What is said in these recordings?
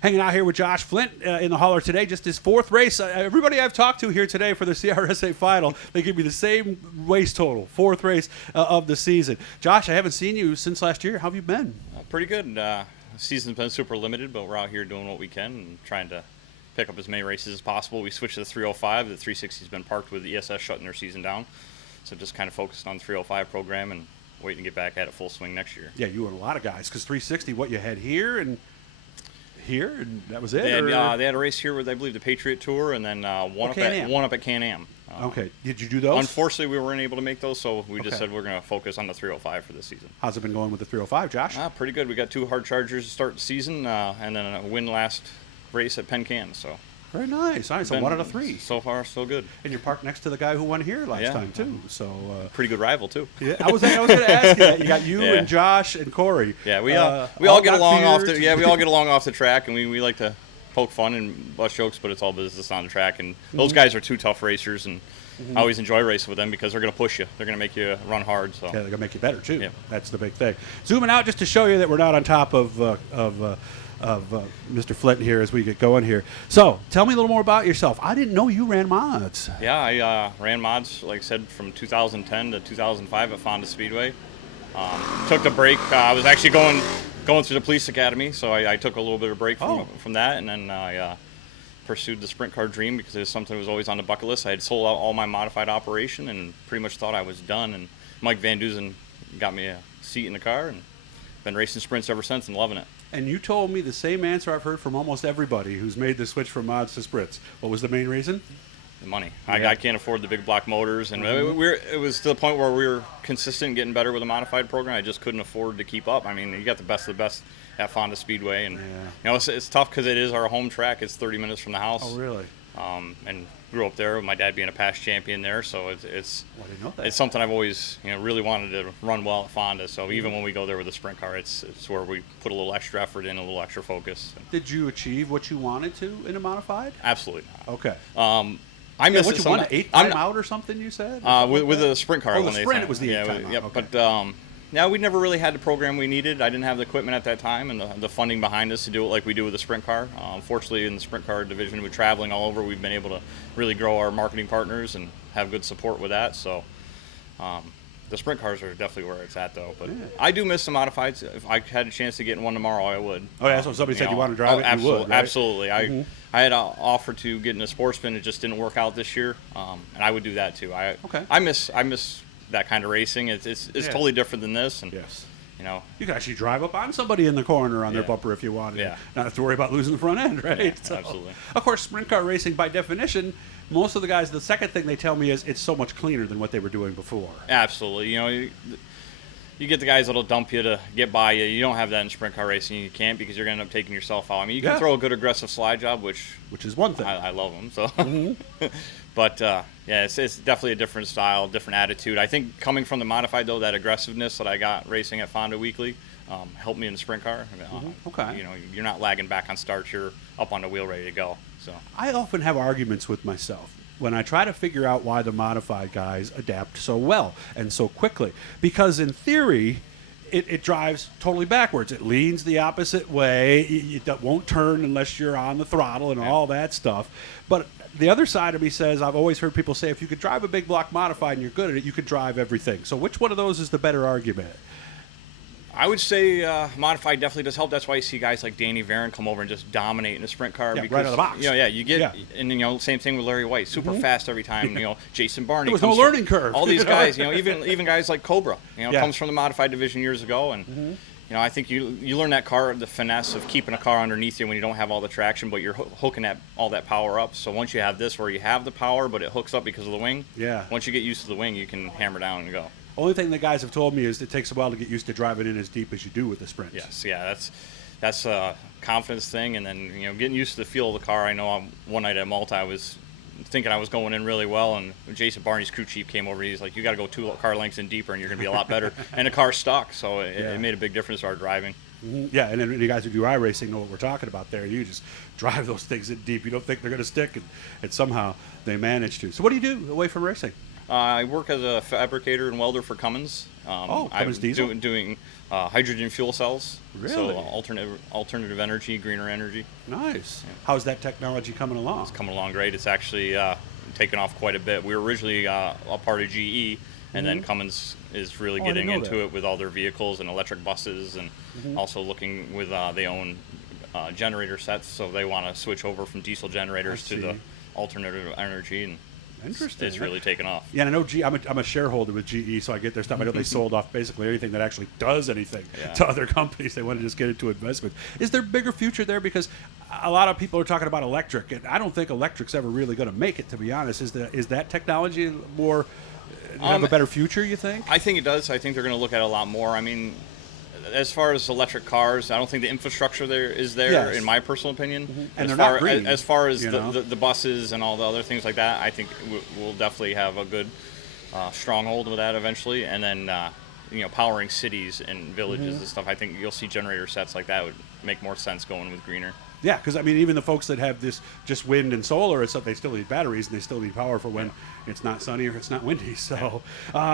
Hanging out here with Josh Flint in the hauler today, just his fourth race. Everybody I've talked to here today for the CRSA final, they give me the same race total, fourth race of the season. Josh, I haven't seen you since last year. How have you been? Pretty good. Season's been super limited, but we're out here doing what we can and trying to pick up as many races as possible. We switched to the 305. The 360's been parked with the ESS shutting their season down. So just kind of focused on the 305 program and waiting to get back at it full swing next year. Yeah, you and a lot of guys, because 360, what you had here and that was it? They had a race here with, I believe, the Patriot Tour, and then one up at Can-Am. Okay. Did you do those? Unfortunately, we weren't able to make those, so we just said we're going to focus on the 305 for this season. How's it been going with the 305, Josh? Pretty good. We got 2 hard chargers to start the season, and then a win last race at Penn Can. So very nice. So 1 out of 3. So far, so good. And you're parked next to the guy who won here last time too. So pretty good rival too. Yeah, I was going to ask you that. You got you and Josh and Corey. Yeah, we all get along off the we all get along off the track, and we like to poke fun and bust jokes, but it's all business on the track. And those guys are 2 tough racers, and I always enjoy racing with them because they're going to push you. They're going to make you run hard. So yeah, they're going to make you better too. Yeah. That's the big thing. Zooming out just to show you that we're not on top of Mr. Flint here as we get going here. So, tell me a little more about yourself. I didn't know you ran mods. Yeah, I ran mods, like I said, from 2010 to 2005 at Fonda Speedway. Took the break. I was actually going through the police academy, so I took a little bit of a break from that, and then I pursued the sprint car dream because it was something that was always on the bucket list. I had sold out all my modified operation and pretty much thought I was done, and Mike Van Dusen got me a seat in the car, and been racing sprints ever since and loving it. And you told me the same answer I've heard from almost everybody who's made the switch from mods to sprints. What was the main reason? The money. I can't afford the big block motors, and it was to the point where we were consistent and getting better with the modified program. I just couldn't afford to keep up. I mean, you got the best of the best at Fonda Speedway, and it's tough because it is our home track. It's 30 minutes from the house. Oh, really? And grew up there with my dad being a past champion there, so I didn't know that. It's something I've always really wanted to run well at Fonda. So even when we go there with a sprint car, it's where we put a little extra effort in, a little extra focus. Did you achieve what you wanted to in a modified? Absolutely not. Okay. I missed what you won, 8 time out or something, you said? With a sprint car. Oh, the sprint, it was the 8 time out. Yeah, okay. But we never really had the program we needed. I didn't have the equipment at that time and the funding behind us to do it like we do with the sprint car. Fortunately, in the sprint car division, with traveling all over, we've been able to really grow our marketing partners and have good support with that. So the sprint cars are definitely where it's at, though. But I do miss the modifieds. If I had a chance to get in one tomorrow, I would. Oh, yeah, so somebody said you want to drive it, absolutely, you would, right? Absolutely. I had offered to get in a sportsman. It just didn't work out this year, and I would do that, too. I miss that kind of racing. It's totally different than this. And, you can actually drive up on somebody in the corner on their bumper if you wanted. Yeah. Not have to worry about losing the front end, right? Yeah, so, absolutely. Of course, sprint car racing, by definition, most of the guys, the second thing they tell me is it's so much cleaner than what they were doing before. Absolutely. You get the guys that'll dump you to get by you. You don't have that in sprint car racing. You can't because you're going to end up taking yourself out. I mean, you can throw a good aggressive slide job, which is one thing. I love them. So, but it's definitely a different style, different attitude. I think coming from the modified though, that aggressiveness that I got racing at Fonda Weekly helped me in the sprint car. Okay. You're not lagging back on starts. You're up on the wheel, ready to go. So I often have arguments with myself when I try to figure out why the modified guys adapt so well and so quickly. Because in theory, it drives totally backwards. It leans the opposite way. It won't turn unless you're on the throttle and all that stuff. But the other side of me says, I've always heard people say, if you could drive a big block modified and you're good at it, you could drive everything. So which one of those is the better argument? I would say modified definitely does help. That's why you see guys like Danny Varon come over and just dominate in a sprint car. Yeah, because, right out of the box. You get, and same thing with Larry White, super fast every time. Jason Barney. There was no learning curve. All these guys, even guys like Cobra, comes from the modified division years ago, and I think you learn that car, the finesse of keeping a car underneath you when you don't have all the traction, but you're hooking all that power up. So once you have this, where you have the power, but it hooks up because of the wing. Yeah. Once you get used to the wing, you can hammer down and go. Only thing the guys have told me is it takes a while to get used to driving in as deep as you do with the sprints. Yes, yeah, that's a confidence thing, and then getting used to the feel of the car. I know one night at Malta, I was thinking I was going in really well, and Jason Barney's crew chief came over. He's like, "You got to go 2 car lengths in deeper, and you're going to be a lot better." And the car stuck, so it made a big difference to our driving. Yeah, and then the guys who do iRacing know what we're talking about there. You just drive those things in deep. You don't think they're going to stick, and somehow they manage to. So what do you do away from racing? I work as a fabricator and welder for Cummins. Cummins Diesel? Doing hydrogen fuel cells. Really? So alternative energy, greener energy. Nice. Yeah. How's that technology coming along? It's coming along great. It's actually taken off quite a bit. We were originally a part of GE, and then Cummins is really getting into it with all their vehicles and electric buses, and also looking with they own generator sets, so they want to switch over from diesel generators to the alternative energy, and interesting. It's really taken off. Yeah, and I know I'm a shareholder with GE, so I get their stuff. I know they sold off basically anything that actually does anything to other companies. They want to just get into investment. Is there a bigger future there? Because a lot of people are talking about electric, and I don't think electric's ever really going to make it, to be honest. Is that technology more have a better future, you think? I think it does. I think they're going to look at it a lot more. I mean, as far as electric cars, I don't think the infrastructure is there, in my personal opinion. And they're not green. As far as the buses and all the other things like that, I think we'll definitely have a good stronghold with that eventually. And then, powering cities and villages and stuff, I think you'll see generator sets like that would make more sense going with greener. Yeah, because I mean, even the folks that have this just wind and solar and stuff, they still need batteries and they still need power for when it's not sunny or it's not windy. So,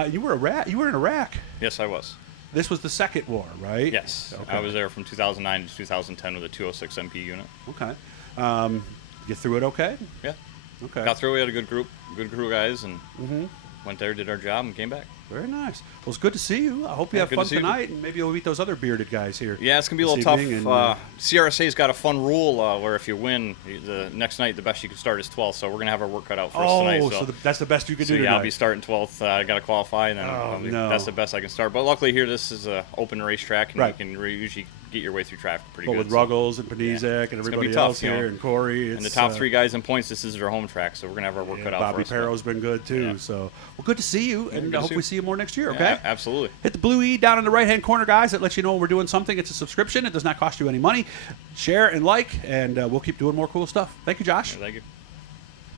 you were in Iraq. Yes, I was. This was the second war, right? Yes. Okay. I was there from 2009 to 2010 with a 206 MP unit. Okay. You through it okay? Yeah. Okay. Got through. We had a good group of guys, and went there, did our job, and came back. Very nice. Well, it's good to see you. I hope you have fun tonight, and maybe you'll meet those other bearded guys here. Yeah, it's going to be a little tough. CRSA's got a fun rule where if you win, the next night the best you can start is 12th, so we're going to have our work cut out for us tonight. So that's the best you can do tonight. Yeah, I'll be starting 12th. I got to qualify, and then that's the best I can start. But luckily here, this is an open racetrack, and you can usually get your way through traffic pretty good. But with Ruggles and Panizek and everybody else here, and Corey. And the top three guys in points, this is their home track, so we're going to have our work cut out for us. Bobby Perro's been good, too. Yeah. So, well, good to see you, and I hope we see you more next year, okay? Yeah, absolutely. Hit the blue E down in the right-hand corner, guys. That lets you know when we're doing something. It's a subscription. It does not cost you any money. Share and like, and we'll keep doing more cool stuff. Thank you, Josh. Thank you.